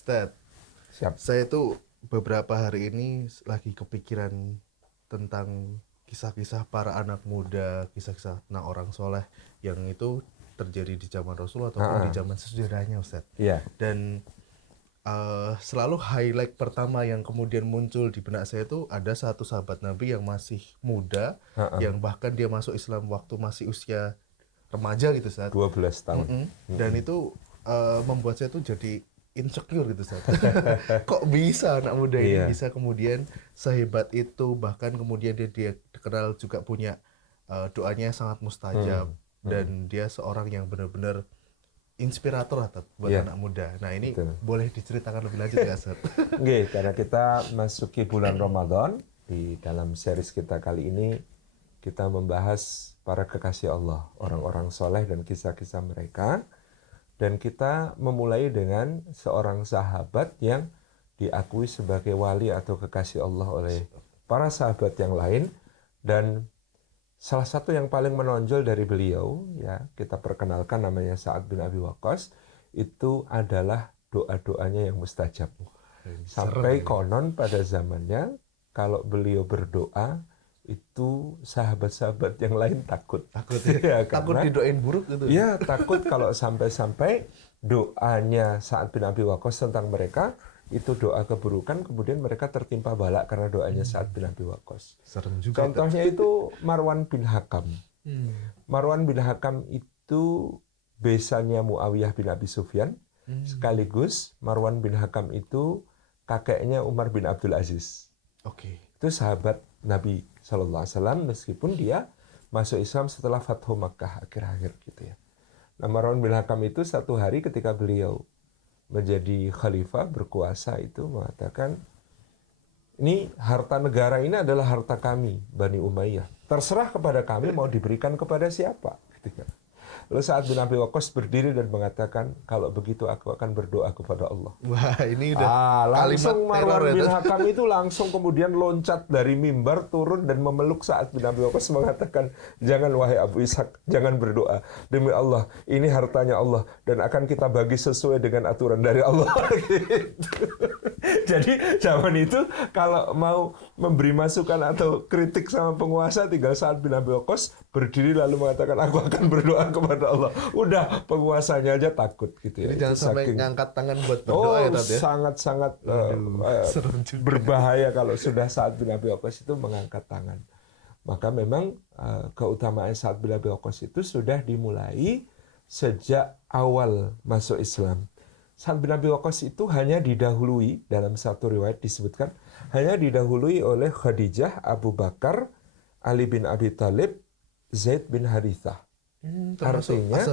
Ustaz, Siap. saya tuh beberapa hari ini lagi kepikiran tentang kisah-kisah para anak muda, kisah-kisah tentang orang soleh yang itu terjadi di zaman Rasul ataupun di zaman sesudahnya, Ustaz. Iya. Dan selalu highlight pertama yang kemudian muncul di benak saya itu ada satu sahabat Nabi yang masih muda, yang bahkan dia masuk Islam waktu masih usia remaja gitu, Ustaz. 12 tahun. Dan itu membuat saya tuh jadi insecure gitu, Ustaz. Kok bisa anak muda ini bisa kemudian sehebat itu, bahkan kemudian dia dikenal juga punya doanya sangat mustajab, dan dia seorang yang benar-benar inspirator lah buat anak muda. Nah ini boleh diceritakan lebih lanjut ya, Ustaz? Oke, karena kita masuki bulan Ramadan, di dalam series kita kali ini kita membahas para kekasih Allah, orang-orang soleh dan kisah-kisah mereka. Dan kita memulai dengan seorang sahabat yang diakui sebagai wali atau kekasih Allah oleh para sahabat yang lain. Dan salah satu yang paling menonjol dari beliau, ya kita perkenalkan, namanya Sa'ad bin Abi Waqqas, itu adalah doa-doanya yang mustajab. Sampai konon pada zamannya, kalau beliau berdoa, itu sahabat-sahabat yang lain takut ya, takut didoain buruk gitu. Ya, takut kalau sampai-sampai doanya Sa'ad bin Abi Waqqas tentang mereka itu doa keburukan, kemudian mereka tertimpa bala karena doanya Sa'ad bin Abi Waqqas. Serem juga. Contohnya itu Marwan bin Hakam. Marwan bin Hakam itu besannya Muawiyah bin Abi Sufyan, sekaligus Marwan bin Hakam itu kakeknya Umar bin Abdul Aziz. Itu sahabat Nabi SAW, meskipun dia masuk Islam setelah Fathu Makkah akhir-akhir gitu ya. Nah, Marwan bin Hakam itu satu hari ketika beliau menjadi khalifah berkuasa itu mengatakan, ini harta negara ini adalah harta kami, Bani Umayyah. Terserah kepada kami mau diberikan kepada siapa. Gitu ya. Lalu Sa'ad bin Abi Waqqas berdiri dan mengatakan, kalau begitu aku akan berdoa kepada Allah. Wah, ini udah langsung kalimat Marwan teror bin Hakam itu langsung kemudian loncat dari mimbar, turun dan memeluk Sa'ad bin Abi Waqqas mengatakan, jangan wahai Abu Ishaq, jangan berdoa. Demi Allah, ini hartanya Allah dan akan kita bagi sesuai dengan aturan dari Allah. Jadi zaman itu kalau mau memberi masukan atau kritik sama penguasa, tinggal Sa'ad bin Abi Waqqas berdiri lalu mengatakan, aku akan berdoa kepada Allah. Udah, penguasanya aja takut gitu ya. Jadi jangan sampai ngangkat tangan buat berdoa ya, Tat ya. Sangat-sangat berbahaya kalau sudah Sa'ad bin Abi Waqqas itu mengangkat tangan. Maka memang keutamaan Sa'ad bin Abi Waqqas itu sudah dimulai sejak awal masuk Islam. Sa'ad bin Abi Waqqas itu hanya didahului, dalam satu riwayat disebutkan, hanya didahului oleh Khadijah, Abu Bakar, Ali bin Abi Thalib, Zaid bin Harithah. Artinya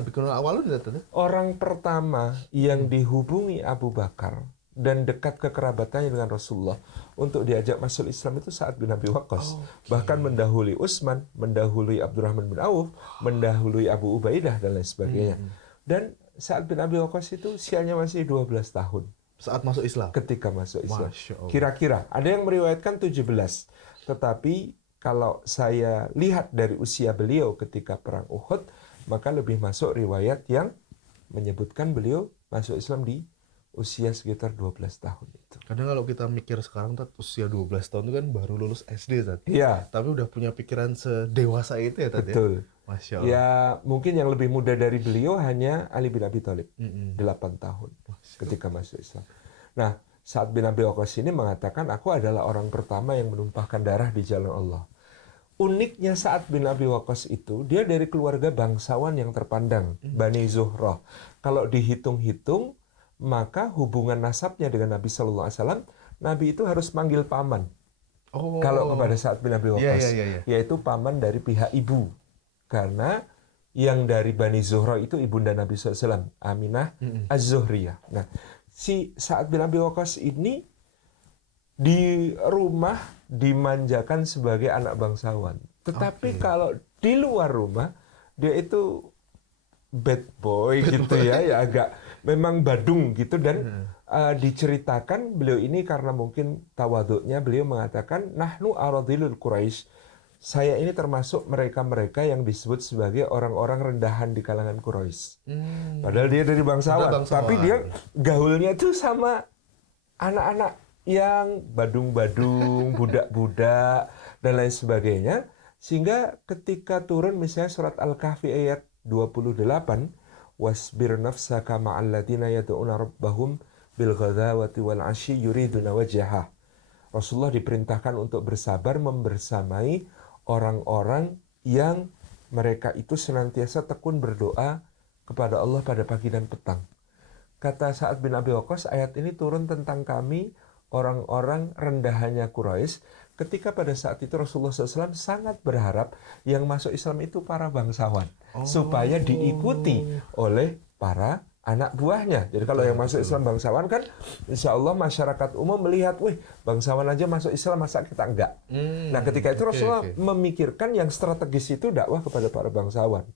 orang pertama yang dihubungi Abu Bakar dan dekat kekerabatannya dengan Rasulullah untuk diajak masuk Islam itu Sa'ad bin Abi Waqqas. Bahkan mendahului Utsman, mendahului Abdurrahman bin Auf, mendahului Abu Ubaidah dan lain sebagainya. Dan Sa'ad bin Abi Waqqas itu usianya masih 12 tahun saat masuk Islam. Ketika masuk Islam. Kira-kira ada yang meriwayatkan 17. Tetapi kalau saya lihat dari usia beliau ketika perang Uhud, maka lebih masuk riwayat yang menyebutkan beliau masuk Islam di usia sekitar 12 tahun itu. Kadang kalau kita mikir sekarang, Tat, usia 12 tahun itu kan baru lulus SD, Tat. Iya. Tapi udah punya pikiran sedewasa itu ya, Tat. Betul. Ya? Masya Allah. Ya, mungkin yang lebih muda dari beliau hanya Ali bin Abi Thalib. 8 tahun ketika masuk Islam. Nah, Sa'ad bin Abi Waqqas ini mengatakan, aku adalah orang pertama yang menumpahkan darah di jalan Allah. Uniknya Sa'ad bin Abi Waqqas itu, dia dari keluarga bangsawan yang terpandang, Bani Zuhrah. Kalau dihitung-hitung, maka hubungan nasabnya dengan Nabi SAW, Nabi itu harus manggil paman. Oh. Kalau kepada Sa'ad bin Abi Iya, Waqqas, iya, iya, iya. yaitu paman dari pihak ibu. Karena yang dari Bani Zuhra itu ibunda Nabi SAW, Aminah Az-Zuhriyah. Nah, si Sa'ad bin Abi Waqqas ini di rumah dimanjakan sebagai anak bangsawan. Tetapi kalau di luar rumah, dia itu bad boy gitu ya, ya agak memang badung gitu. Dan diceritakan beliau ini karena mungkin tawaduknya, beliau mengatakan nahnu aradhilul Quraisy, saya ini termasuk mereka-mereka yang disebut sebagai orang-orang rendahan di kalangan Quraisy. Padahal dia dari bangsawan, tapi dia gaulnya itu sama anak-anak yang badung-badung, budak-budak dan lain sebagainya. Sehingga ketika turun misalnya surat Al-Kahfi ayat 28, wasbir nafsaka ma'al ladina yad'una rabbahum bil ghadawati wal 'ashyi yuriduna wajhah. Rasulullah diperintahkan untuk bersabar membersamai orang-orang yang mereka itu senantiasa tekun berdoa kepada Allah pada pagi dan petang. Kata Sa'ad bin Abi Waqqas, ayat ini turun tentang kami, orang-orang rendahannya Quraisy, ketika pada saat itu Rasulullah SAW sangat berharap yang masuk Islam itu para bangsawan, supaya diikuti oleh para anak buahnya. Jadi kalau yang masuk Islam bangsawan kan, insya Allah masyarakat umum melihat, wih bangsawan aja masuk Islam, masa kita enggak? Nah ketika itu Rasulullah memikirkan yang strategis itu dakwah kepada para bangsawan.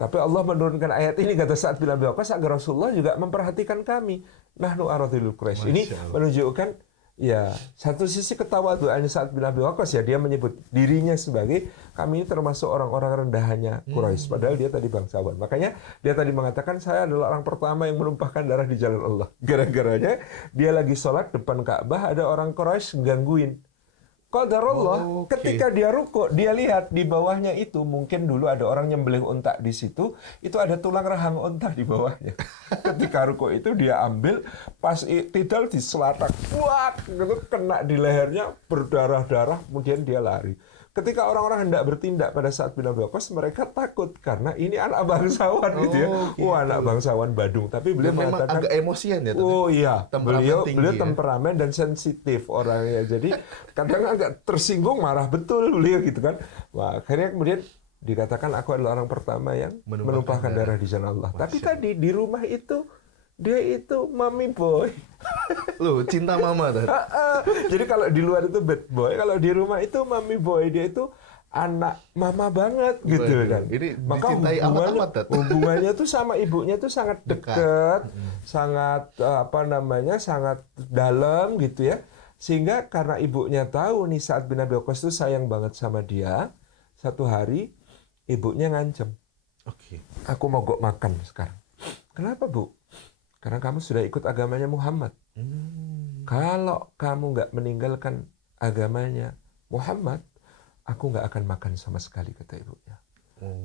Tapi Allah menurunkan ayat ini, kata Sa'ad bin Abi Waqqas, agar Rasulullah juga memperhatikan kami. Nahnu aradhilul Quraisy. Ini menunjukkan ya satu sisi ketawaduannya Sa'ad bin Abi Waqqas, ya dia menyebut dirinya sebagai kami ini termasuk orang-orang rendahannya Quraisy, padahal dia tadi bangsawan. Makanya dia tadi mengatakan saya adalah orang pertama yang menumpahkan darah di jalan Allah. Gara-garanya dia lagi sholat depan Ka'bah, ada orang Quraisy gangguin. Qadarullah, ketika dia rukuk, dia lihat di bawahnya itu, mungkin dulu ada orang nyembelih unta di situ, itu ada tulang rahang unta di bawahnya. Ketika rukuk itu dia ambil, pas tidal diselatak, wah, gitu, kena di lehernya, berdarah-darah, kemudian dia lari. Ketika orang-orang hendak bertindak pada saat bin Abi Waqqas, mereka takut karena ini anak bangsawan gitu ya. Wah, anak bangsawan Badung. Tapi beliau mengatakan agak emosian ya. Oh iya, beliau tinggi, temperamen dan sensitif orangnya. Jadi kadang agak tersinggung, marah betul beliau gitu kan. Wah, akhirnya kemudian dikatakan aku adalah orang pertama yang menumpahkan darah di jalan Allah. Tapi tadi di rumah itu dia itu mommy boy. Loh, cinta mama tadi. Jadi kalau di luar itu bad boy, kalau di rumah itu mommy boy, dia itu anak mama banget gitu kan. Ini maka hubungannya tuh sama ibunya tuh sangat dekat, sangat sangat dalam gitu ya. Sehingga karena ibunya tahu nih Sa'ad bin Abi Waqqas tuh sayang banget sama dia, satu hari ibunya ngancem. Aku mogok makan sekarang. Kenapa, Bu? Karena kamu sudah ikut agamanya Muhammad. Kalau kamu nggak meninggalkan agamanya Muhammad, aku nggak akan makan sama sekali, kata ibunya.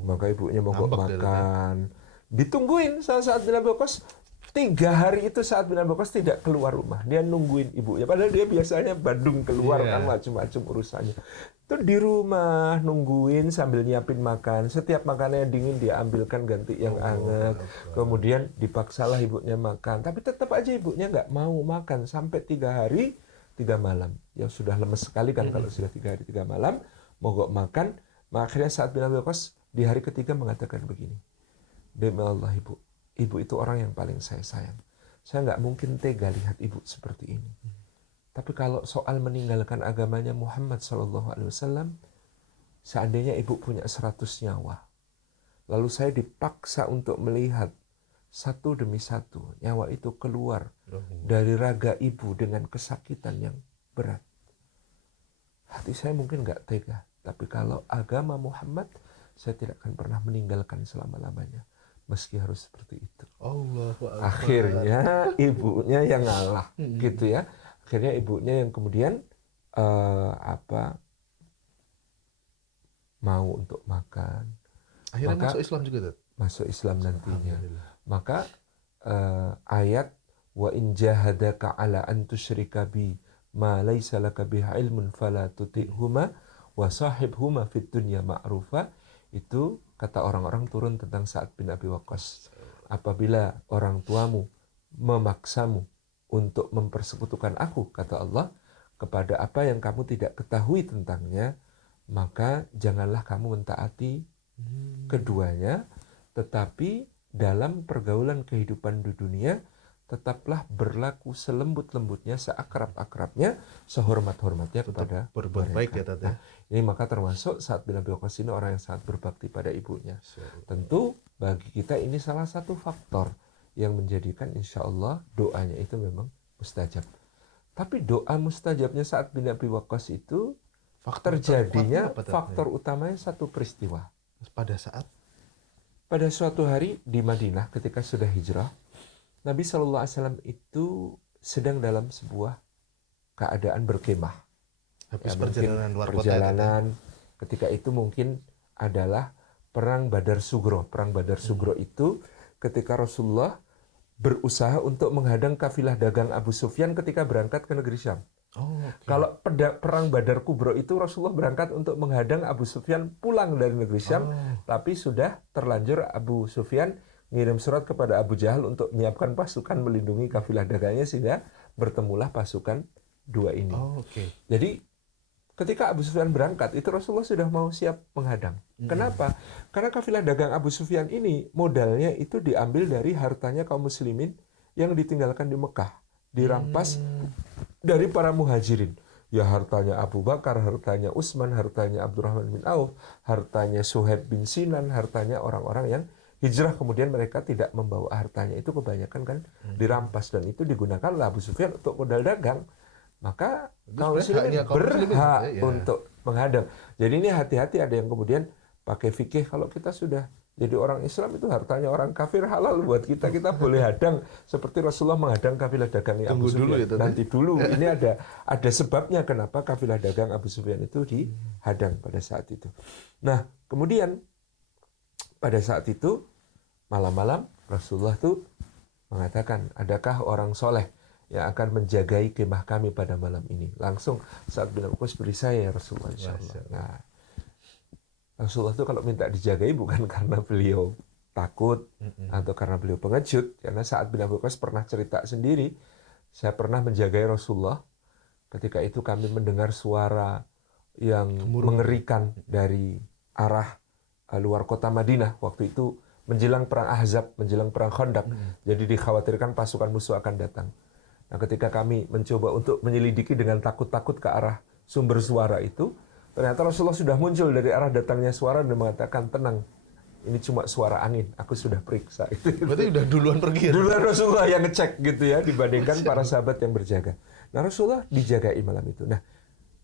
Maka ibunya mogok makan. Ditungguin saat bin Abi Waqqas. 3 hari itu Sa'ad bin Abi Waqqas tidak keluar rumah. Dia nungguin ibunya. Padahal dia biasanya Badung keluar kan macam-macam urusannya. Itu di rumah nungguin sambil nyiapin makan. Setiap makanannya dingin dia ambilkan ganti yang hangat. Kemudian dipaksalah ibunya makan. Tapi tetap aja ibunya nggak mau makan sampai 3 hari 3 malam. Yang sudah lemes sekali kan kalau sudah 3 hari 3 malam mogok makan. Maka akhirnya Sa'ad bin Abi Waqqas di hari ketiga mengatakan begini. Demi Allah Ibu itu orang yang paling saya sayang. Saya nggak mungkin tega lihat ibu seperti ini. Tapi kalau soal meninggalkan agamanya Muhammad SAW, seandainya ibu punya 100 nyawa, lalu saya dipaksa untuk melihat satu demi satu nyawa itu keluar dari raga ibu dengan kesakitan yang berat, hati saya mungkin nggak tega. Tapi kalau agama Muhammad, saya tidak akan pernah meninggalkan selama-lamanya. Meski harus seperti itu. Akhirnya ibunya yang ngalah, gitu ya. Akhirnya ibunya yang kemudian mau untuk makan. Akhirnya masuk Islam juga, Dad? Masuk Islam nantinya. Maka ayat wa in jahadaka ala an tusyrika bi ma laisa laka bihi ilmun fala tuti'huma wa sahibhuma fid dunya ma'rufa, itu kata orang-orang turun tentang Sa'ad bin Abi Waqqas. Apabila orang tuamu memaksamu untuk mempersekutukan aku, kata Allah, kepada apa yang kamu tidak ketahui tentangnya, maka janganlah kamu mentaati keduanya, tetapi dalam pergaulan kehidupan di dunia, tetaplah berlaku selembut-lembutnya, seakrab-akrabnya, sehormat-hormatnya kepada berbuat mereka. baik ya Tat ya. Ini maka termasuk Sa'ad bin Abi Waqqas ini orang yang sangat berbakti pada ibunya. Tentu bagi kita ini salah satu faktor yang menjadikan insya Allah doanya itu memang mustajab. Tapi doa mustajabnya Sa'ad bin Abi Waqqas itu terjadinya faktor utamanya satu peristiwa. Pada suatu hari di Madinah ketika sudah hijrah, Nabi SAW itu sedang dalam sebuah keadaan berkemah. Habis perjalanan luar kota. Perjalanan ketika itu mungkin adalah perang Badar Sugro. Perang Badar Sugro itu ketika Rasulullah berusaha untuk menghadang kafilah dagang Abu Sufyan ketika berangkat ke negeri Syam. Kalau perang Badar Kubro itu Rasulullah berangkat untuk menghadang Abu Sufyan pulang dari negeri Syam, tapi sudah terlanjur Abu Sufyan ngirim surat kepada Abu Jahal untuk menyiapkan pasukan melindungi kafilah dagangnya, sehingga bertemulah pasukan dua ini. Jadi ketika Abu Sufyan berangkat itu Rasulullah sudah mau siap menghadang. Kenapa? Karena kafilah dagang Abu Sufyan ini modalnya itu diambil dari hartanya kaum muslimin yang ditinggalkan di Mekah, dirampas dari para muhajirin. Ya hartanya Abu Bakar, hartanya Utsman, hartanya Abdurrahman bin Auf, hartanya Suhaib bin Sinan, hartanya orang-orang yang hijrah kemudian mereka tidak membawa hartanya, itu kebanyakan kan dirampas, dan itu digunakan oleh Abu Sufyan untuk modal dagang. Maka kaum muslimin berhak untuk menghadang. Jadi ini hati-hati, ada yang kemudian pakai fikih kalau kita sudah jadi orang Islam itu hartanya orang kafir halal buat kita, kita boleh hadang seperti Rasulullah menghadang kafilah dagangnya Abu Sufyan. Nanti dulu, ini ada sebabnya kenapa kafilah dagang Abu Sufyan itu dihadang pada saat itu. Nah, kemudian pada saat itu malam-malam Rasulullah tuh mengatakan, adakah orang soleh yang akan menjagai kemah kami pada malam ini? Langsung Sa'ad bin Abi Waqqas beri saya, ya Rasulullah, insyaallah. Nah, Rasulullah itu kalau minta dijagai bukan karena beliau takut atau karena beliau pengecut, karena Sa'ad bin Abi Waqqas pernah cerita sendiri, saya pernah menjagai Rasulullah, ketika itu kami mendengar suara yang mengerikan dari arah luar kota Madinah. Waktu itu menjelang perang Ahzab, menjelang perang Khandaq, jadi dikhawatirkan pasukan musuh akan datang. Nah, ketika kami mencoba untuk menyelidiki dengan takut-takut ke arah sumber suara itu, ternyata Rasulullah sudah muncul dari arah datangnya suara dan mengatakan, tenang, ini cuma suara angin, aku sudah periksa. Berarti udah duluan pergi. Duluan Rasulullah yang ngecek gitu ya, dibandingkan para sahabat yang berjaga. Nah, Rasulullah dijagai malam itu. Nah,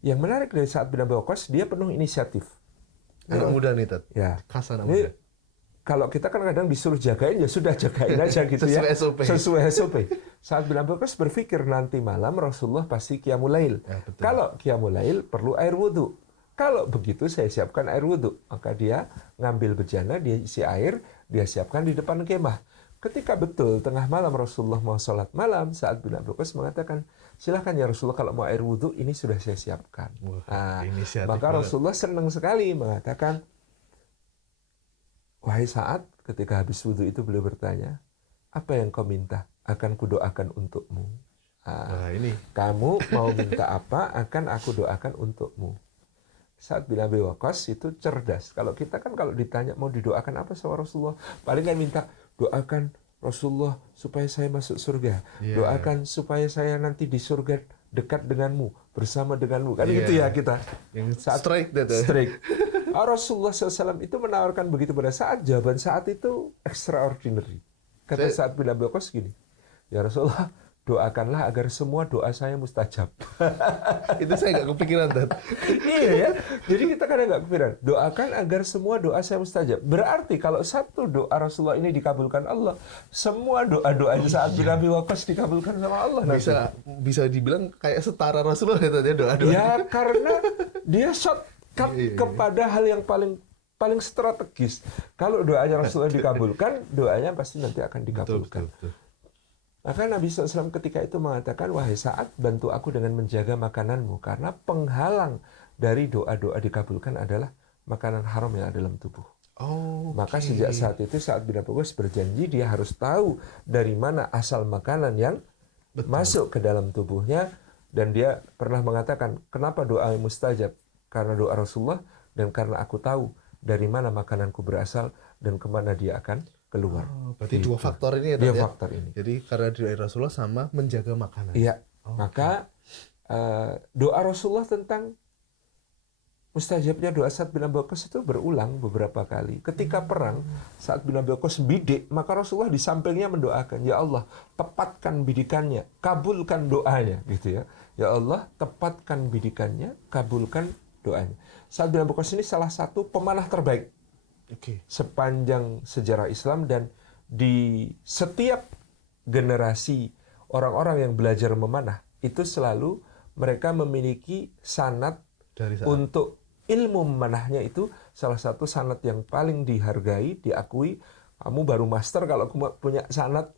yang menarik dari Sa'ad bin Abi Waqqas, dia penuh inisiatif. Anak muda nih, Tat. Ya. Khas anak muda. Kalau kita kan kadang disuruh jagain, ya sudah jagain aja gitu ya. Sesuai SOP. Sa'ad bin Abi Waqqas berpikir nanti malam Rasulullah pasti qiyamul lail. Kalau qiyamul lail perlu air wudhu. Kalau begitu saya siapkan air wudhu. Maka dia ngambil bejana, dia isi air, dia siapkan di depan kemah. Ketika betul tengah malam Rasulullah mau sholat malam, Sa'ad bin Abi Waqqas mengatakan, silahkan ya Rasulullah, kalau mau air wudhu ini sudah saya siapkan. Maka Rasulullah senang sekali mengatakan, wahai Sa'ad, ketika habis wudhu itu beliau bertanya, apa yang kau minta? Akan kudoakan untukmu. Ini. Kamu mau minta apa, akan aku doakan untukmu. Sa'ad bin Abi Waqqas itu cerdas. Kalau kita kan kalau ditanya mau didoakan apa sama Rasulullah, paling kan minta, doakan Rasulullah supaya saya masuk surga. Doakan supaya saya nanti di surga dekat denganmu, bersama denganmu. Kan gitu ya kita. Yang straight. Rasulullah SAW itu menawarkan begitu pada Sa'ad. Jawaban Sa'ad itu extraordinary. Kata Sa'ad bin Abi Waqqas gini, ya Rasulullah, doakanlah agar semua doa saya mustajab. Itu saya nggak kepikiran, Tat. Iya ya. Jadi kita kadang nggak kepikiran. Doakan agar semua doa saya mustajab. Berarti kalau satu doa Rasulullah ini dikabulkan Allah, semua doa-doanya Sa'ad bin Abi Waqqas dikabulkan sama Allah. Bisa dibilang kayak setara Rasulullah ya, doa-doa. Ya, karena dia shortcut kepada hal yang paling strategis. Kalau doanya Rasulullah dikabulkan, doanya pasti nanti akan dikabulkan. Betul. Maka Nabi SAW ketika itu mengatakan, wahai Sa'ad, bantu aku dengan menjaga makananmu, karena penghalang dari doa-doa dikabulkan adalah makanan haram yang ada dalam tubuh. Maka sejak saat itu Sa'ad bin Abi Waqqas berjanji dia harus tahu dari mana asal makanan yang masuk ke dalam tubuhnya, Dan dia pernah mengatakan, kenapa doa mustajab? Karena doa Rasulullah dan karena aku tahu dari mana makananku berasal dan kemana dia akan keluar. Oh, berarti dua faktor ini ya, Dua ya? faktor ini. Jadi karena doa Rasulullah sama menjaga makanan. Iya. Maka doa Rasulullah tentang mustajabnya doa Sa'ad bin Abi Waqqas itu berulang beberapa kali. Ketika perang, Sa'ad bin Abi Waqqas bidik, maka Rasulullah di sampingnya mendoakan, ya Allah, tepatkan bidikannya, kabulkan doanya, gitu ya. Ya Allah, tepatkan bidikannya, kabulkan doanya. Sa'ad bin Abi Waqqas ini salah satu pemanah terbaik sepanjang sejarah Islam, dan di setiap generasi orang-orang yang belajar memanah itu selalu mereka memiliki sanad untuk ilmu memanahnya. Itu salah satu sanad yang paling dihargai, diakui. Kamu baru master kalau punya sanad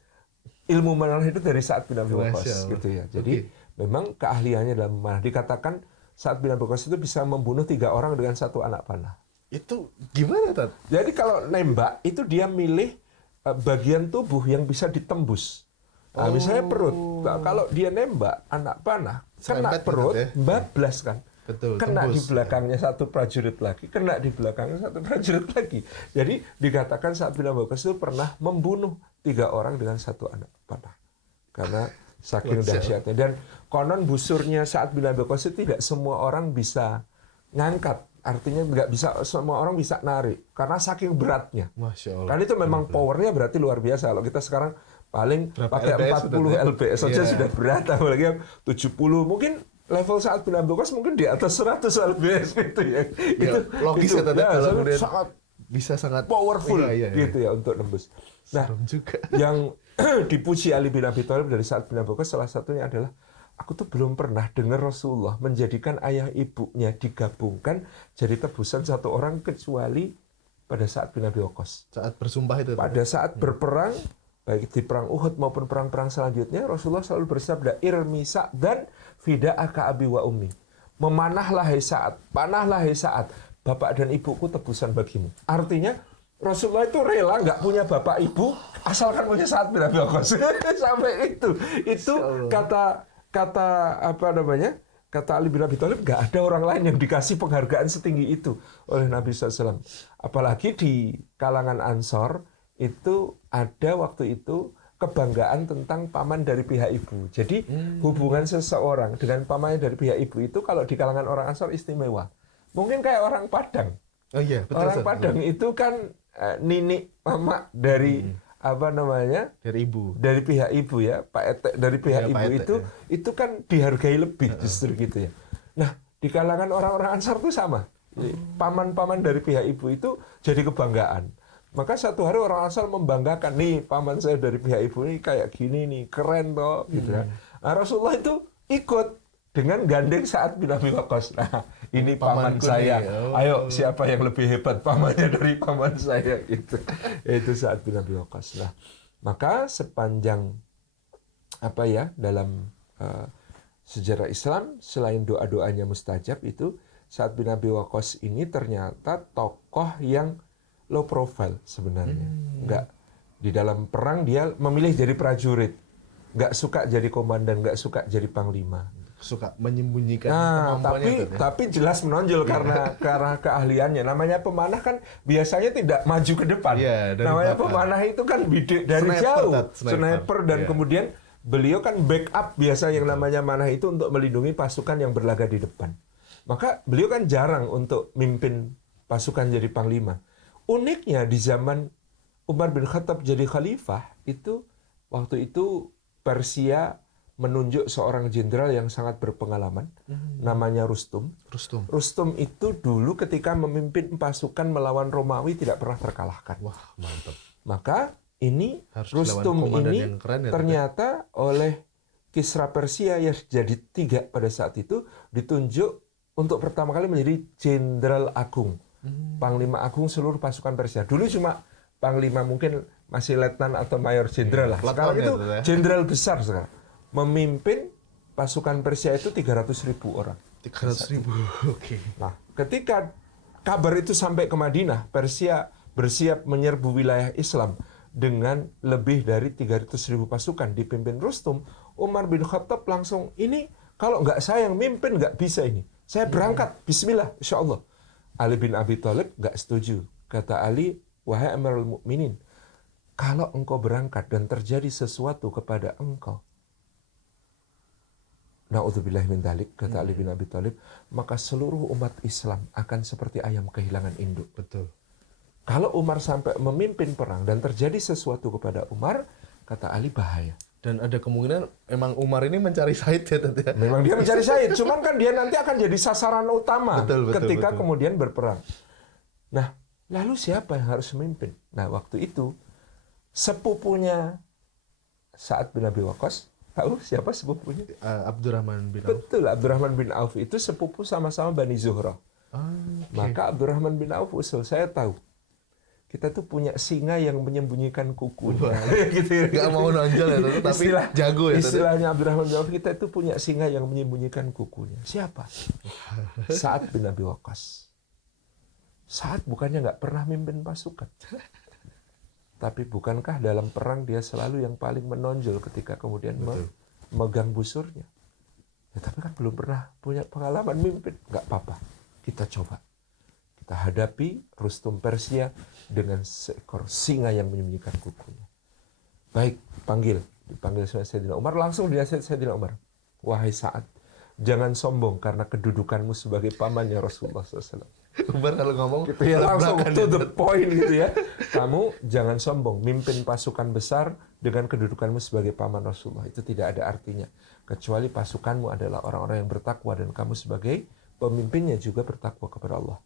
ilmu memanah itu dari Sa'ad bin Abi Waqqas, gitu ya. Jadi memang keahliannya dalam memanah. Dikatakan Sa'ad bin Abi Waqqas itu bisa membunuh 3 orang dengan 1 anak panah. Itu gimana, Tat? Jadi kalau nembak itu dia milih bagian tubuh yang bisa ditembus. Nah, misalnya perut. Nah, kalau dia nembak anak panah, kena perut, bablas kan. Betul, kena tembus, di belakangnya satu prajurit lagi, kena di belakangnya satu prajurit lagi. Jadi dikatakan Sa'ad bin Abi Waqqas itu pernah membunuh 3 orang dengan 1 anak panah. Karena saking dahsyatnya. Dan konon busurnya Sa'ad bin Abi Waqqas itu tidak semua orang bisa ngangkat. Artinya nggak bisa semua orang bisa narik karena saking beratnya. Masya Allah. Karena itu memang powernya berarti luar biasa. Kalau kita sekarang paling pakai 40 lbs saja sudah berat, apalagi yang 70. Mungkin level Sa'ad bin Abi Waqqas mungkin di atas 100 lbs gitu ya. Itu logis itu, ya, sangat bisa sangat powerful gitu ya untuk nembus. Nah, juga. Yang dipuji Ali bin Abi Thalib dari Sa'ad bin Abi Waqqas salah satunya adalah, aku tuh belum pernah dengar Rasulullah menjadikan ayah ibunya digabungkan jadi tebusan 1 orang kecuali pada Sa'ad bin Abi Waqqas. Saat bersumpah itu. Pada saat berperang, baik di perang Uhud maupun perang-perang selanjutnya, Rasulullah selalu bersabda, irmi Sa'dan fida'aka abi wa ummi. Memanahlah hai Sa'ad, panahlah hai Sa'ad, bapak dan ibuku tebusan bagimu. Artinya Rasulullah itu rela nggak punya bapak ibu asalkan punya Sa'ad bin Abi Waqqas. Sampai itu kata apa namanya? Kata Ali bin Abi Thalib, nggak ada orang lain yang dikasih penghargaan setinggi itu oleh Nabi SAW. Apalagi di kalangan Ansor itu ada waktu itu kebanggaan tentang paman dari pihak ibu. Jadi hubungan seseorang dengan pamannya dari pihak ibu itu kalau di kalangan orang Ansor istimewa. Mungkin kayak orang Padang. Oh iya, betul. Orang Padang itu kan nini mama dari apa namanya, dari ibu, dari pihak ibu ya, Pak Ete dari pihak ibu itu kan dihargai lebih justru gitu ya. Nah, di kalangan orang-orang Ansar itu sama. Paman-paman dari pihak ibu itu jadi kebanggaan. Maka satu hari orang Ansar membanggakan, nih paman saya dari pihak ibu ini kayak gini nih, keren toh gitu ya. Nah, Rasulullah itu ikut dengan gandeng Sa'ad bin Abi Waqqas. Nah, ini paman saya. Ayo, siapa yang lebih hebat pamannya dari paman saya gitu. Itu Sa'ad bin Abi Waqqas. Nah, maka sepanjang apa ya dalam sejarah Islam, selain doa-doanya mustajab itu, Sa'ad bin Abi Waqqas ini ternyata tokoh yang low profile sebenarnya. Enggak, di dalam perang dia memilih jadi prajurit. Enggak suka jadi komandan, enggak suka jadi panglima. Suka menyembunyikan kemampuannya. Tapi jelas menonjol karena keahliannya. Namanya pemanah kan biasanya tidak maju ke depan. Namanya pemanah itu kan bidik dari jauh, sniper dan kemudian beliau kan backup biasa yang namanya manah itu untuk melindungi pasukan yang berlaga di depan. Maka beliau kan jarang untuk mimpin pasukan jadi panglima. Uniknya di zaman Umar bin Khattab jadi khalifah itu, waktu itu Persia menunjuk seorang jenderal yang sangat berpengalaman, namanya Rustum. Rustum itu dulu ketika memimpin pasukan melawan Romawi tidak pernah terkalahkan. Wah, mantap. Maka ini Rustum ini ternyata oleh Kisra Persia yang jadi 3 pada saat itu ditunjuk untuk pertama kali menjadi Jenderal Agung, Panglima Agung seluruh pasukan Persia. Dulu cuma Panglima, mungkin masih Letnan atau Mayor Jenderal lah. Sekarang itu Jenderal besar sekarang. Memimpin pasukan Persia itu 300.000 orang. 300.000, oke. Nah, ketika kabar itu sampai ke Madinah, Persia bersiap menyerbu wilayah Islam dengan lebih dari 300.000 pasukan dipimpin Rustum. Umar bin Khattab langsung, ini Kalau nggak saya yang mimpin nggak bisa ini. Saya berangkat, Bismillah, Insya Allah. Ali bin Abi Thalib nggak setuju. Kata Ali, wahai Amirul Mukminin, kalau engkau berangkat dan terjadi sesuatu kepada engkau, na'udzubillah min dzalik, kata Ali bin Abi Thalib, maka seluruh umat Islam akan seperti ayam kehilangan induk. Betul. Kalau Umar sampai memimpin perang dan terjadi sesuatu kepada Umar, kata Ali, bahaya. Dan ada kemungkinan emang Umar ini mencari Said ya tentu ya. Memang dia mencari Said, cuman kan dia nanti akan jadi sasaran utama ketika kemudian berperang. Nah, lalu siapa yang harus memimpin? Nah, waktu itu sepupunya Sa'ad bin Abi Waqqas, tahu siapa sepupunya? Abdurrahman bin Auf. Betul, Abdurrahman bin Auf itu sepupu sama-sama Bani Zuhrah. Okay. Maka Abdurrahman bin Auf usul, saya tahu. Kita tuh punya singa yang menyembunyikan kukunya. Gitu ya. Gak mau nonjol ya, tapi jago ya. Istilahnya Abdurrahman bin Auf, kita itu punya singa yang menyembunyikan kukunya. Siapa? Sa'ad bin Abi Waqqas. Sa'ad bukannya nggak pernah mimpin pasukan. Tapi bukankah dalam perang dia selalu yang paling menonjol ketika kemudian memegang busurnya? Ya, tapi kan belum pernah punya pengalaman mimpin. Nggak apa-apa, kita coba. Kita hadapi Rustum Persia dengan seekor singa yang menyembunyikan kukunya. Baik, dipanggil Sayyidina Umar, langsung dinasihat Sayyidina Umar. Wahai Sa'ad, jangan sombong karena kedudukanmu sebagai pamannya Rasulullah SAW. Umar kalau ngomong gitu ya, langsung to the point gitu ya. Kamu jangan sombong, mimpin pasukan besar dengan kedudukanmu sebagai paman Rasulullah. Itu tidak ada artinya. Kecuali pasukanmu adalah orang-orang yang bertakwa dan kamu sebagai pemimpinnya juga bertakwa kepada Allah.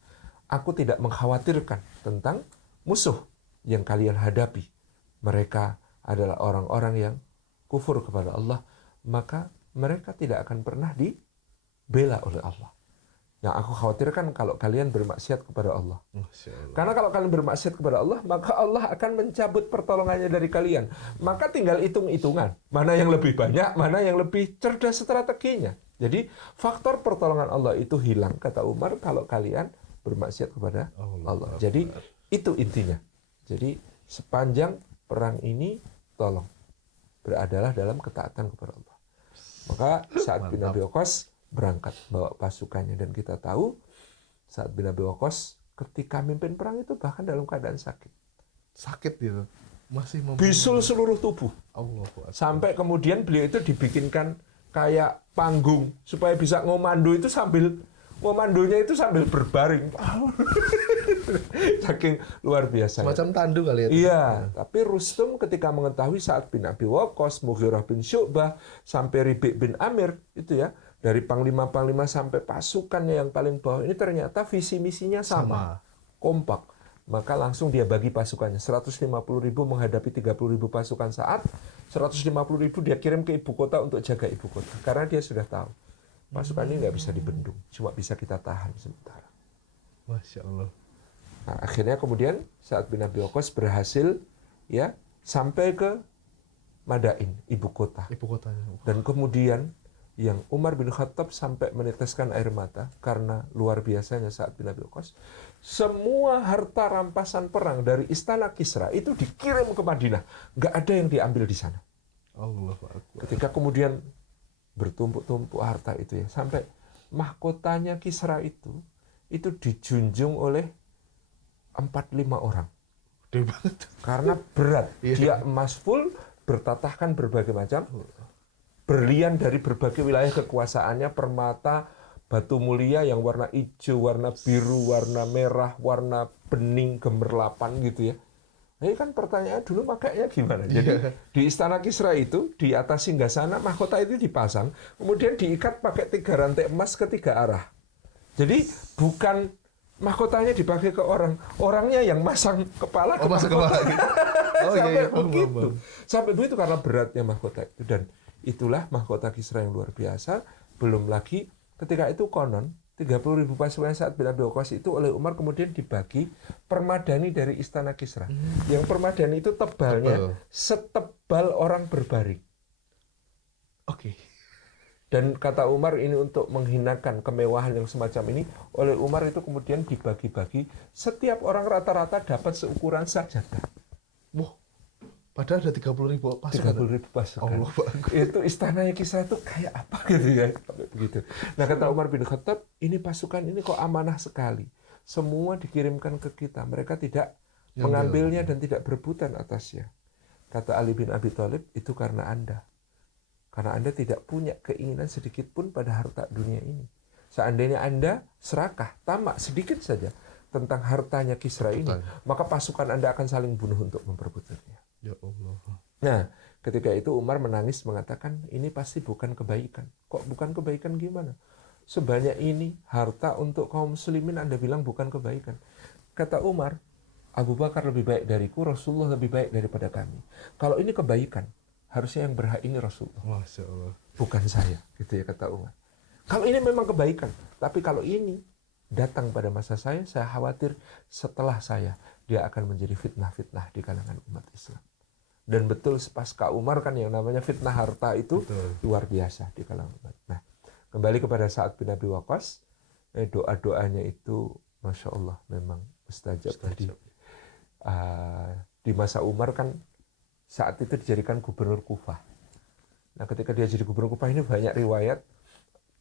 Aku tidak mengkhawatirkan tentang musuh yang kalian hadapi. Mereka adalah orang-orang yang kufur kepada Allah, maka mereka tidak akan pernah dibela oleh Allah. Yang aku khawatirkan kalau kalian bermaksiat kepada Allah. Karena kalau kalian bermaksiat kepada Allah, maka Allah akan mencabut pertolongannya dari kalian. Maka tinggal hitung-hitungan. Mana yang lebih banyak, mana yang lebih cerdas strateginya. Jadi faktor pertolongan Allah itu hilang, kata Umar, kalau kalian bermaksiat kepada Allah. Jadi itu intinya. Jadi sepanjang perang ini tolong beradalah dalam ketaatan kepada Allah. Maka Sa'ad bin Abi Waqqas berangkat bawa pasukannya, dan kita tahu Sa'ad bin Abi Waqqas ketika mimpin perang itu bahkan dalam keadaan sakit. Sakit gitu. Masih bisul seluruh tubuh. Sampai kemudian beliau itu dibikinkan kayak panggung supaya bisa ngomando itu sambil komandonya itu sambil berbaring. Saking luar biasa. Macam tandu kali ya. Iya, tapi Rustum ketika mengetahui Sa'ad bin Abi Waqqas, Mughirah bin Syu'bah, sampai Ribi' bin Amir, itu ya, dari panglima-panglima sampai pasukannya yang paling bawah, ini ternyata visi misinya sama. Kompak. Maka langsung dia bagi pasukannya. 150.000 menghadapi 30.000 pasukan Sa'ad, 150.000 dia kirim ke ibu kota untuk jaga ibu kota. Karena dia sudah tahu. Pasukan ini nggak bisa dibendung, cuma bisa kita tahan sementara. Masya Allah. Nah, akhirnya kemudian Sa'ad bin Abi Waqqas berhasil ya sampai ke Madain, ibu kota. Ibu kotanya. Dan kemudian yang Umar bin Khattab sampai meneteskan air mata karena luar biasanya Sa'ad bin Abi Waqqas. Semua harta rampasan perang dari istana Kisra itu dikirim ke Madinah, nggak ada yang diambil di sana. Allahu Akbar. Ketika kemudian bertumpuk-tumpuk harta itu ya, sampai mahkotanya Kisra itu dijunjung oleh 4-5 orang. Gede banget. Karena berat. Dia emas full, bertatahkan berbagai macam berlian dari berbagai wilayah kekuasaannya, permata, batu mulia yang warna hijau, warna biru, warna merah, warna bening, gemerlapan gitu ya. Ini kan pertanyaan dulu makanya gimana? Jadi di istana Kisra itu, di atas singgasana mahkota itu dipasang, kemudian diikat pakai 3 rantai emas ke 3 arah. Jadi bukan mahkotanya dipakai ke orang, orangnya yang masang kepala ke mahkota. Gitu. Sampai begitu. Sampai begitu karena beratnya mahkota itu. Dan itulah mahkota Kisra yang luar biasa. Belum lagi ketika itu konon 30.000 pasukan Sa'ad bin Abi Waqqas itu oleh Umar kemudian dibagi permadani dari istana Kisra. Yang permadani itu tebalnya setebal orang berbaring. Oke. Dan kata Umar ini untuk menghinakan kemewahan yang semacam ini, oleh Umar itu kemudian dibagi-bagi, setiap orang rata-rata dapat seukuran sajadah. Wah, Padahal ada 30.000 pasukan. 30.000 pasukan. Allah Akbar. Itu istananya Kisra itu kayak apa gitu ya, begitu. Nah kata Umar bin Khattab, ini pasukan ini kok amanah sekali. Semua dikirimkan ke kita, mereka tidak mengambilnya dan tidak berebutan atasnya. Kata Ali bin Abi Thalib, itu karena Anda. Karena Anda tidak punya keinginan sedikit pun pada harta dunia ini. Seandainya Anda serakah, tamak sedikit saja tentang hartanya Kisra ini, maka pasukan Anda akan saling bunuh untuk memperebutkannya. Ya Allah. Nah, ketika itu Umar menangis mengatakan, ini pasti bukan kebaikan. Kok bukan kebaikan gimana? Sebanyak ini harta untuk kaum muslimin Anda bilang bukan kebaikan. Kata Umar, Abu Bakar lebih baik dariku, Rasulullah lebih baik daripada kami. Kalau ini kebaikan, harusnya yang berhak ini Rasulullah. Masya Allah. Bukan saya, gitu ya kata Umar. Kalau ini memang kebaikan, tapi kalau ini datang pada masa saya khawatir setelah saya, dia akan menjadi fitnah-fitnah di kalangan umat Islam. Dan betul pasca Umar kan yang namanya fitnah harta itu luar biasa di kalangan umat. Nah, kembali kepada Sa'ad bin Abi Waqqas, doa-doanya itu Masya Allah memang mustajab. Tadi di masa Umar kan saat itu dijadikan gubernur Kufah. Nah ketika dia jadi gubernur Kufah ini banyak riwayat,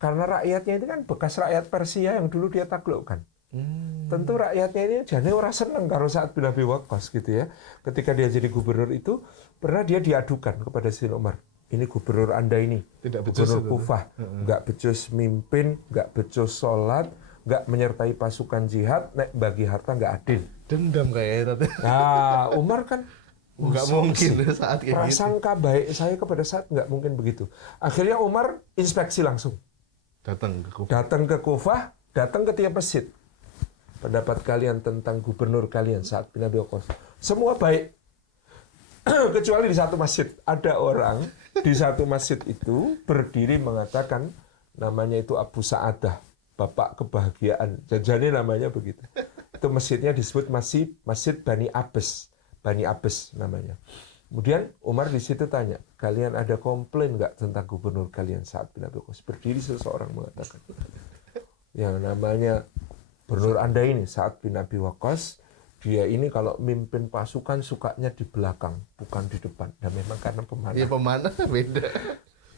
karena rakyatnya itu kan bekas rakyat Persia yang dulu dia taklukkan. Tentu rakyatnya ini jadi orang seneng kalau Sa'ad bin Abi Waqqas gitu ya. Ketika dia jadi gubernur itu, pernah dia diadukan kepada Sayyidina Umar. Ini gubernur Anda ini, Tidak becus gubernur itu. Kufah, nggak becus mimpin, nggak becus sholat, nggak menyertai pasukan jihad, bagi harta nggak adil. Dendam kayaknya tadi. Nah, Umar kan Nggak mungkin saat kayak gitu. prasangka baik saya kepada Sa'ad nggak mungkin begitu. Akhirnya Umar inspeksi langsung. Datang ke Kufah. Datang ke Kufah, datang ke tiap masjid. Pendapat kalian tentang gubernur kalian Sa'ad bin Abi Waqqas semua baik. Kecuali di satu masjid. Ada orang di satu masjid itu berdiri mengatakan namanya itu Abu Sa'adah, Bapak Kebahagiaan. Jadi namanya begitu. Itu masjidnya disebut Masjid Bani Abbas. Bani Abbas namanya. Kemudian Umar di situ tanya, kalian ada komplain nggak tentang gubernur kalian Sa'ad bin Abi Waqqas? Berdiri seseorang mengatakan, yang namanya gubernur Anda ini Sa'ad bin Abi Waqqas, dia ini kalau mimpin pasukan sukanya di belakang, bukan di depan. Dan memang karena pemanah. Iya pemanah beda.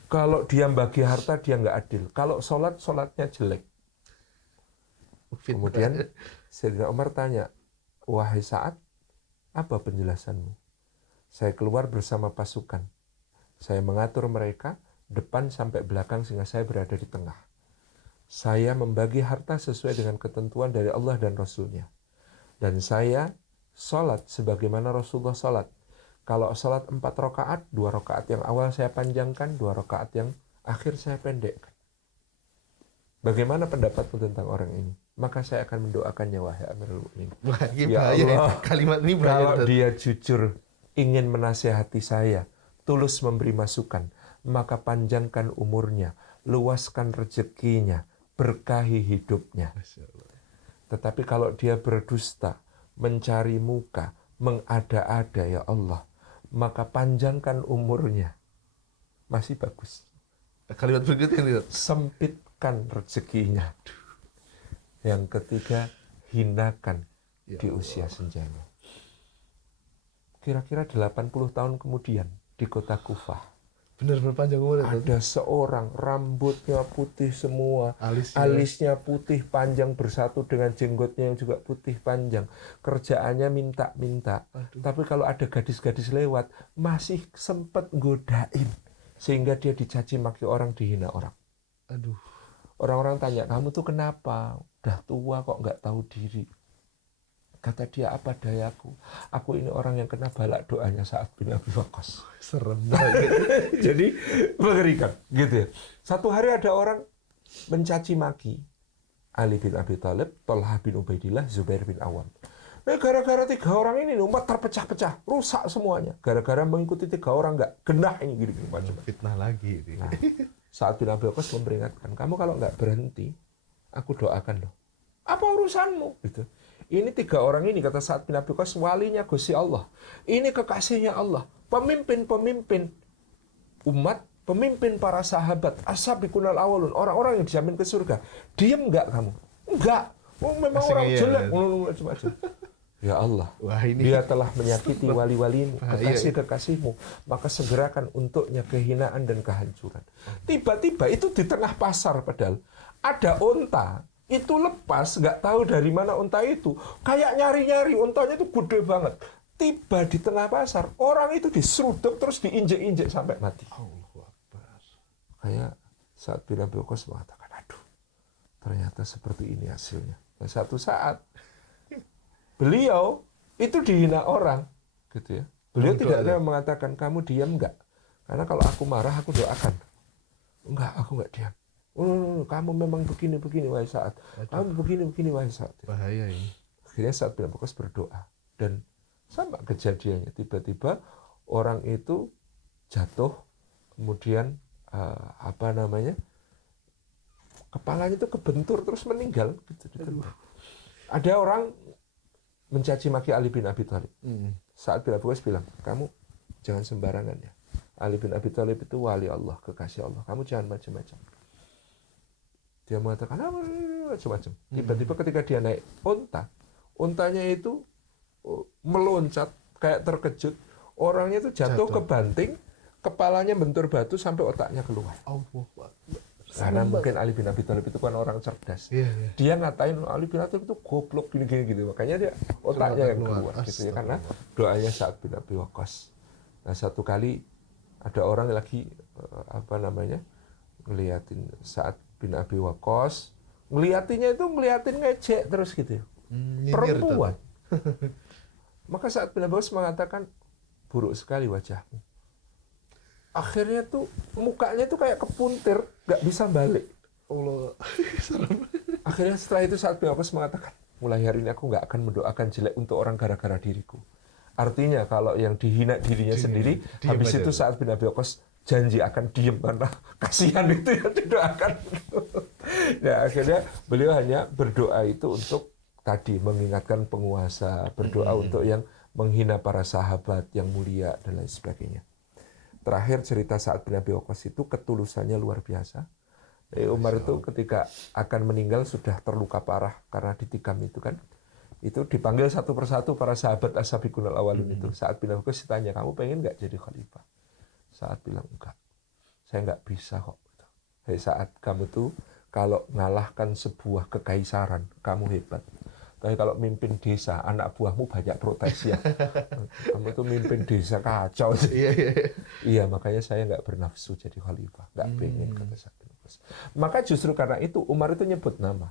Kalau dia bagi harta dia nggak adil. Kalau sholatnya jelek. Kemudian Sayyidina Umar tanya, wahai Sa'ad, apa penjelasanmu? Saya keluar bersama pasukan. Saya mengatur mereka depan sampai belakang sehingga saya berada di tengah. Saya membagi harta sesuai dengan ketentuan dari Allah dan Rasulnya. Dan saya sholat sebagaimana Rasulullah sholat. Kalau sholat 4 rakaat, 2 rakaat yang awal saya panjangkan, 2 rakaat yang akhir saya pendekkan. Bagaimana pendapatmu tentang orang ini? Maka saya akan mendoakannya, wahai Amirul Mukminin. Wah, ini Ya bahaya. Allah, Kalimat ini bahaya. kalau dia jujur ingin menasihati saya, tulus memberi masukan, maka panjangkan umurnya, luaskan rezekinya, berkahi hidupnya. Tetapi kalau dia berdusta, mencari muka, mengada-ada, ya Allah, maka panjangkan umurnya. Masih bagus. Kalimat berikutnya ini. Sempitkan rezekinya. Yang ketiga, hinakan di usia senjanya. Kira-kira 80 tahun kemudian di kota Kufah, Benar-benar panjang umur. ada seorang rambutnya putih semua, Alisnya. alisnya putih panjang bersatu dengan jenggotnya yang juga putih panjang. Kerjaannya minta-minta. Tapi kalau ada gadis-gadis lewat, masih sempat godain. Sehingga dia dicaci maki orang, dihina orang. Aduh. Orang-orang tanya, kamu tuh kenapa? Udah tua kok nggak tahu diri. Kata dia, apa dayaku? Aku ini orang yang kena balak doanya Sa'ad bin Abi Waqqas. Serem banget. Jadi mengerikan, gitu ya. Satu hari ada orang mencaci maki Ali bin Abi Thalib, Thalhah bin Ubaidillah, Zubair bin Awam. Gara-gara 3 orang ini umat terpecah-pecah, rusak semuanya. Gara-gara mengikuti 3 orang nggak genah ini gini-gini macam. Fitnah lagi ini. Nah, Sa'ad bin Abi Waqqas memperingatkan, kamu kalau nggak berhenti, aku doakan loh. Apa urusanmu? Gitu. Ini 3 orang ini, kata Sa'ad bin Abi Waqqas, walinya Gusti Allah. Ini kekasihnya Allah. Pemimpin-pemimpin umat, pemimpin para sahabat, as-sabiqunal awwalun, orang-orang yang dijamin ke surga. Diem nggak kamu? Enggak. Oh, memang Masih orang iya, jelek. kan? Macam-macam. Ya Allah, Wah, ini dia telah menyakiti wali-walimu, bahaya, kekasih-kekasihmu, maka segerakan untuknya kehinaan dan kehancuran. Tiba-tiba itu di tengah pasar padahal ada unta, itu lepas, nggak tahu dari mana unta itu, kayak nyari-nyari, untanya itu gede banget. Tiba di tengah pasar, orang itu diseruduk terus diinjek-injek sampai mati. Allahu Akbar. Kayak saat bin Abi Waqqas mengatakan, aduh, ternyata seperti ini hasilnya. Dan satu saat beliau itu dihina orang, gitu ya. Beliau tidak pernah mengatakan kamu diam enggak, karena kalau aku marah aku doakan. Enggak, aku enggak diam. Kamu memang begini wahai Sa'ad. Kamu begini wahai Sa'ad. Bahaya ini. Akhirnya Sa'ad bin Abi Waqqas berdoa dan sama kejadiannya. Tiba-tiba orang itu jatuh, kemudian kepalanya itu kebentur terus meninggal. Gitu. Ada orang mencaci maki Ali bin Abi Thalib. Saat bin Abi Waqqas bilang, kamu jangan sembarangan ya. Ali bin Abi Thalib itu wali Allah, kekasih Allah. Kamu jangan macam-macam. Dia mengatakan macam-macam. Tiba-tiba ketika dia naik untanya itu meloncat kayak terkejut. Orangnya itu jatuh kebanting, kepalanya bentur batu sampai otaknya keluar. Karena mungkin Ali bin Abi Thalib itu kan orang cerdas. Dia ngatain Ali bin Abi Thalib itu goblok gini gitu. Makanya dia otaknya yang keluar gitu ya, karena doanya Sa'ad bin Abi Waqqas. Nah, satu kali ada orang lagi ngeliatin Sa'ad bin Abi Waqqas, ngeliatin ngejek terus gitu. Perempuan. Maka Sa'ad bin Abi Waqqas mengatakan, buruk sekali wajahmu. Akhirnya tuh mukanya tuh kayak kepuntir, nggak bisa balik. Allah. Akhirnya setelah itu Sa'ad bin Abi Waqqas mengatakan, mulai hari ini aku nggak akan mendoakan jelek untuk orang gara-gara diriku. Artinya kalau yang dihina dirinya sendiri, habis itu Sa'ad bin Abi Waqqas janji akan diem karena kasihan itu yang didoakan. Nah, akhirnya beliau hanya berdoa itu untuk tadi mengingatkan penguasa, berdoa untuk yang menghina para sahabat yang mulia dan lain sebagainya. Terakhir cerita Sa'ad bin Abi Waqqas itu ketulusannya luar biasa. Umar itu ketika akan meninggal sudah terluka parah karena ditikam itu kan. Itu dipanggil satu persatu para sahabat as-sabiqunal awwalun itu. Sa'ad bin Abi Waqqas ditanya, kamu pengen nggak jadi khalifah? Sa'ad bilang, enggak. Saya nggak bisa kok. Hei Sa'ad, kamu tuh kalau ngalahkan sebuah kekaisaran, kamu hebat. Tapi kalau mimpin desa, anak buahmu banyak protes ya. Kamu tuh mimpin desa kacau. Iya, makanya saya nggak bernafsu jadi khalifah. Nggak pengen, kata Sa'ad bin Abi Waqqas. Maka justru karena itu, Umar itu nyebut nama.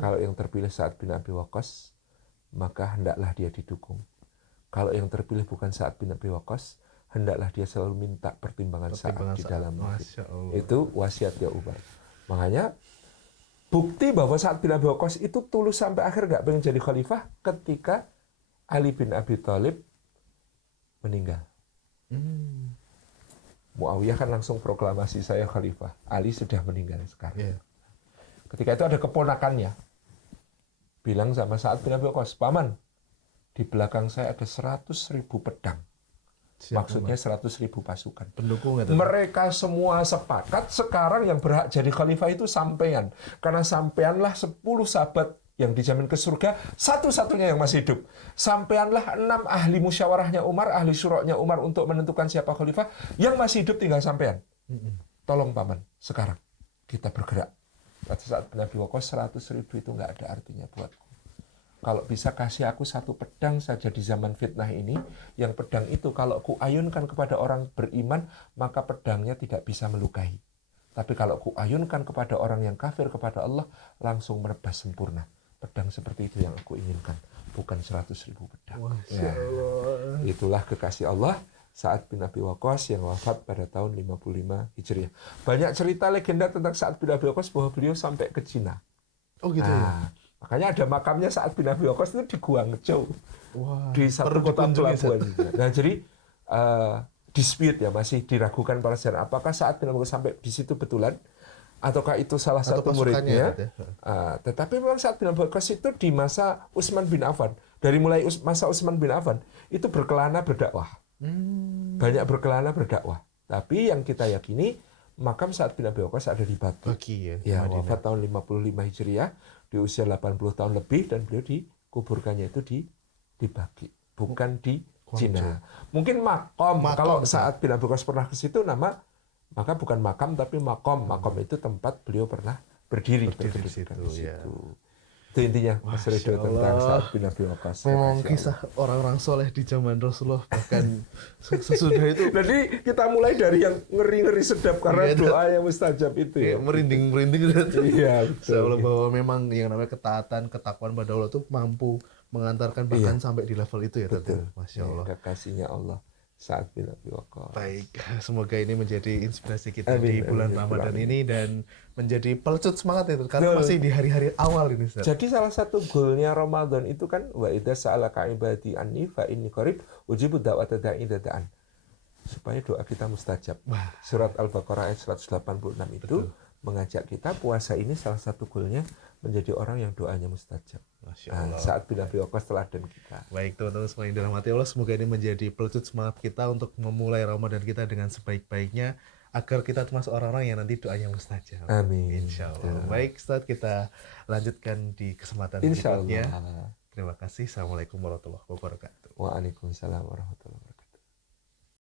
Kalau yang terpilih Sa'ad bin Abi Waqqas, maka hendaklah dia didukung. Kalau yang terpilih bukan Sa'ad bin Abi Waqqas, hendaklah dia selalu minta pertimbangan Sa'ad di dalam hidup. Itu wasiatnya Umar. Makanya bukti bahwa Sa'ad bin Abi Waqqas itu tulus sampai akhir nggak pengen jadi khalifah ketika Ali bin Abi Thalib meninggal. Muawiyah kan langsung proklamasi saya khalifah. Ali sudah meninggal sekarang. Ketika itu ada keponakannya bilang sama Sa'ad bin Abi Waqqas, paman, di belakang saya ada 100.000 pedang. Maksudnya 100.000 pasukan. Pendukung itu. Mereka semua sepakat sekarang yang berhak jadi khalifah itu sampean. Karena sampeanlah 10 sahabat yang dijamin ke surga, satu-satunya yang masih hidup. Sampeanlah 6 ahli musyawarahnya Umar, ahli syuroknya Umar untuk menentukan siapa khalifah, yang masih hidup tinggal sampean. Tolong paman, sekarang kita bergerak. Pada saat bin Abi Waqqas 100.000 itu nggak ada artinya buatku. Kalau bisa kasih aku 1 pedang saja di zaman fitnah ini, yang pedang itu kalau kuayunkan kepada orang beriman, maka pedangnya tidak bisa melukai. Tapi kalau kuayunkan kepada orang yang kafir kepada Allah, langsung menebas sempurna. Pedang seperti itu yang aku inginkan, bukan 100.000 pedang. Ya, itulah kekasih Allah, Sa'ad bin Abi Waqqas yang wafat pada tahun 55 Hijriah. Banyak cerita legenda tentang Sa'ad bin Abi Waqqas bahwa beliau sampai ke Cina. Oh gitu ya. Makanya ada makamnya Sa'ad bin Abi Waqqas itu di Guangzhou. Di satu kota pelabuhan. Nah, jadi dispute ya, masih diragukan para sejarah apakah Sa'ad bin Abi Waqqas sampai di situ betulan ataukah itu salah satu muridnya. Tetapi memang Sa'ad bin Abi Waqqas itu di masa Utsman bin Affan. Dari mulai masa Utsman bin Affan itu berkelana berdakwah. Banyak berkelana berdakwah. Tapi yang kita yakini makam Sa'ad bin Abi Waqqas ada di Baqi. Ya, wafat tahun 55 Hijriah di usia 80 tahun lebih dan beliau di kuburkannya itu dibagi, bukan di Guangzhou. Cina. Mungkin makom. Makom, Kalau betul. saat bin Abi Waqqas pernah ke situ, maka bukan makam tapi makom. Makom itu tempat beliau pernah berdiri Berdiri di berkedudukan situ, di ya. situ. Itu intinya Mas Masya Ridho tentang Allah. Sa'ad bin Abi Waqqas. Memang Masya kisah orang-orang soleh di zaman Rasulullah, bahkan sesudah itu Allah. Jadi kita mulai dari yang ngeri-ngeri sedap karena Iya, doa yang mustajab itu ya. merinding-merinding. Iya, Seolah betul. bahwa memang yang namanya ketaatan, ketakwaan pada Allah itu mampu mengantarkan bahkan Iya. sampai di level itu ya, Tante. Betul. Masya Allah. Kekasihnya Allah Sa'ad bin Abi Waqqas. Baik, semoga ini menjadi inspirasi kita Amin, di bulan amin, Ramadan amin. ini dan menjadi pelecut semangat itu karena Betul. masih di hari-hari awal ini, Ustaz. Jadi salah satu goalnya Ramadan itu kan wa idza sa'alaka ibadi anni fa inni qarib ujibu da'wata da'i idza da'an. Supaya doa kita mustajab. Wah. Surat Al-Baqarah ayat 186 itu mengajak kita puasa ini salah satu goalnya menjadi orang yang doanya mustajab. Masya Allah. Saat bin Abi Waqqas teladan kita. Baik teman-teman semua yang dirahmati Allah, semoga ini menjadi pelecut semangat kita untuk memulai Ramadan kita dengan sebaik-baiknya agar kita termasuk orang-orang yang nanti doanya mustajab. Amin. Insya Allah. Baik Ustaz, kita lanjutkan di kesempatan Insya berikutnya. Allah. Terima kasih. Assalamualaikum warahmatullahi wabarakatuh. Waalaikumsalam warahmatullahi wabarakatuh.